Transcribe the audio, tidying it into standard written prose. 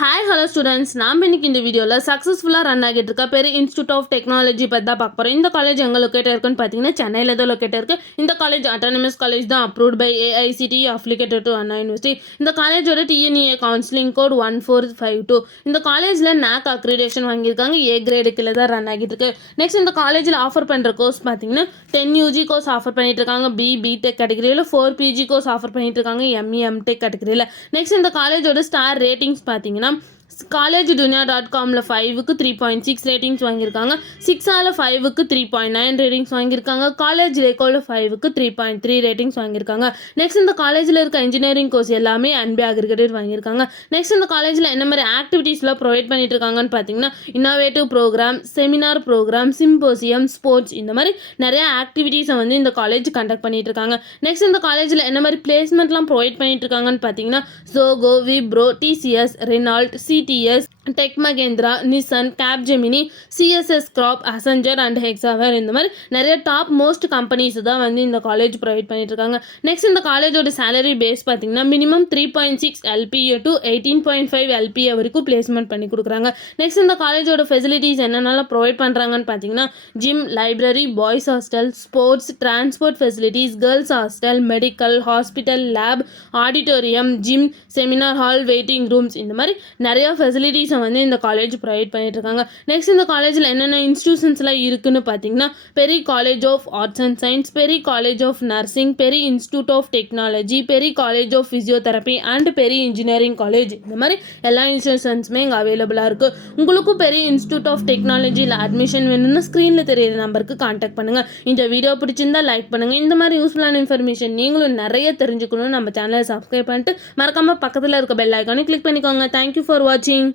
Hi hello students, நாம் இன்னைக்கு இந்த வீடியோவில் சக்ஸஸ்ஃபுல்லாக ரன் ஆகிட்டு இருக்க பெரிய இன்ஸ்டியூட் ஆஃப் டெக்னாலஜி பற்றி தான் பார்க்க போகிறோம். இந்த காலேஜ் எங்கே லொக்கேட் இருக்குன்னு பார்த்தீங்கன்னா சென்னையில் தான் லொக்கேட் இருக்குது. இந்த காலேஜ் அட்டானமஸ் காலேஜ் தான், approved by AICTE, affiliated to Anna university. இந்த காலேஜோட TNEA கவுன்சிலிங் கோட் 1452. இந்த காலேஜில் NAC அக்ரிடேஷன் வாங்கியிருக்காங்க. A கிரேடு கீழே தான் ரன் ஆகிட்டு இருக்கு. நெக்ஸ்ட் இந்த காலேஜில் ஆஃபர் பண்ணுற கோர்ஸ் பார்த்தீங்கன்னா 10 UG கோர்ஸ் ஆஃபர் பண்ணிட்டு இருக்காங்க. BTech கேட்டகரியில் 4 PG கோர்ஸ் ஆஃபர் பண்ணிட்டு இருக்காங்க. ME MTech கேட்டகரியில். நெக்ஸ்ட் இந்த காலேஜோட ஸ்டார் ரேட்டிங்ஸ் பார்த்தீங்கன்னா collegedunia.comல 5க்கு 3.6 ரேட்டிங்ஸ் வாங்கியிருக்காங்க. 6ஆல 5க்கு 3.9 ரேட்டிங்ஸ் வாங்கியிருக்காங்க. காலேஜ் ரேக்கோல 5க்கு 3.3 ரேட்டிங்ஸ் வாங்கியிருக்காங்க. நெக்ஸ்ட் இந்த காலேஜில் இருக்க இன்ஜினியரிங் கோர்ஸ் எல்லாமே அன்பே அக்ரிகேட்டட் வாங்கியிருக்காங்க. நெக்ஸ்ட் இந்த காலேஜில் என்ன மாதிரி ஆக்டிவிட்டீஸ்லாம் ப்ரொவைட் பண்ணிட்டு இருக்காங்கன்னு பார்த்தீங்கன்னா innovative program, seminar program, symposium, sports, இந்த மாதிரி நிறைய ஆக்டிவிட்டீஸை வந்து இந்த காலேஜ் கண்டக்ட் பண்ணிட்டு இருக்காங்க. நெக்ஸ்ட் இந்த காலேஜில் என்ன மாதிரி பிளேஸ்மெண்ட்லாம் ப்ரொவைட் பண்ணிட்டு இருக்காங்கன்னு பார்த்தீங்கன்னா Zogo, Wipro, TCS, Renault, CTS, tech Mahindra, Nissan, Capgemini, CSS Crop, Accenture and Hexaware, இந்த மாதிரி நிறைய டாப் மோஸ்ட் கம்பெனிஸ் தான் வந்து இந்த காலேஜ் ப்ரொவைட் பண்ணிட்டு இருக்காங்க. நெக்ஸ்ட் இந்த காலேஜோட சேலரி பேஸ் பார்த்தீங்கன்னா மினிமம் 3.6 LPA டு 18.5 LPA வரைக்கும் பிளேஸ்மெண்ட் பண்ணி கொடுக்குறாங்க. நெக்ஸ்ட் இந்த காலேஜோட ஃபெசிலிட்டிஸ் என்னென்னலாம் ப்ரொவைட் பண்ணுறாங்கன்னு பார்த்தீங்கன்னா gym, library, boys hostel, sports, transport facilities, girls hostel, medical, hospital, lab, auditorium, gym, seminar hall, waiting rooms, இந்த மாதிரி நிறைய ஃபெசிலிட்டிஸை வந்து இந்த காலேஜ் ப்ரொவைட் பண்ணிட்டு இருக்காங்க. நெக்ஸ்ட் இந்த காலேஜில் என்னென்ன இன்ஸ்டியூஷன்ஸ்லாம் இருக்குன்னு பார்த்தீங்கன்னா Peri college of arts and science, Peri college of nursing, Peri institute of technology, Peri college of physiotherapy and Peri engineering college, இந்த மாதிரி எல்லா இன்ஸ்டியூஷன்ஸுமே இங்கே அவைலபிளாக இருக்குது. உங்களுக்கும் பெரிய இன்ஸ்டியூட் ஆஃப் டெக்னாலஜியில் அட்மிஷன் வேணும்னா ஸ்க்ரீனில் தெரியிற நம்பருக்கு கான்டாக்ட் பண்ணுங்கள். இந்த வீடியோ பிடிச்சிருந்தா லைக் பண்ணுங்கள். இந்த மாதிரி யூஸ்ஃபுல்லான இன்ஃபர்மேஷன் நீங்களும் நிறைய தெரிஞ்சுக்கணும்னு நம்ம சேனலை சப்ஸ்கிரைப் பண்ணிட்டு மறக்காமல் பக்கத்தில் இருக்க பெல் ஐக்கானை கிளிக் பண்ணிக்கோங்க. தேங்க்யூ ஃபார் வாட்சிங்.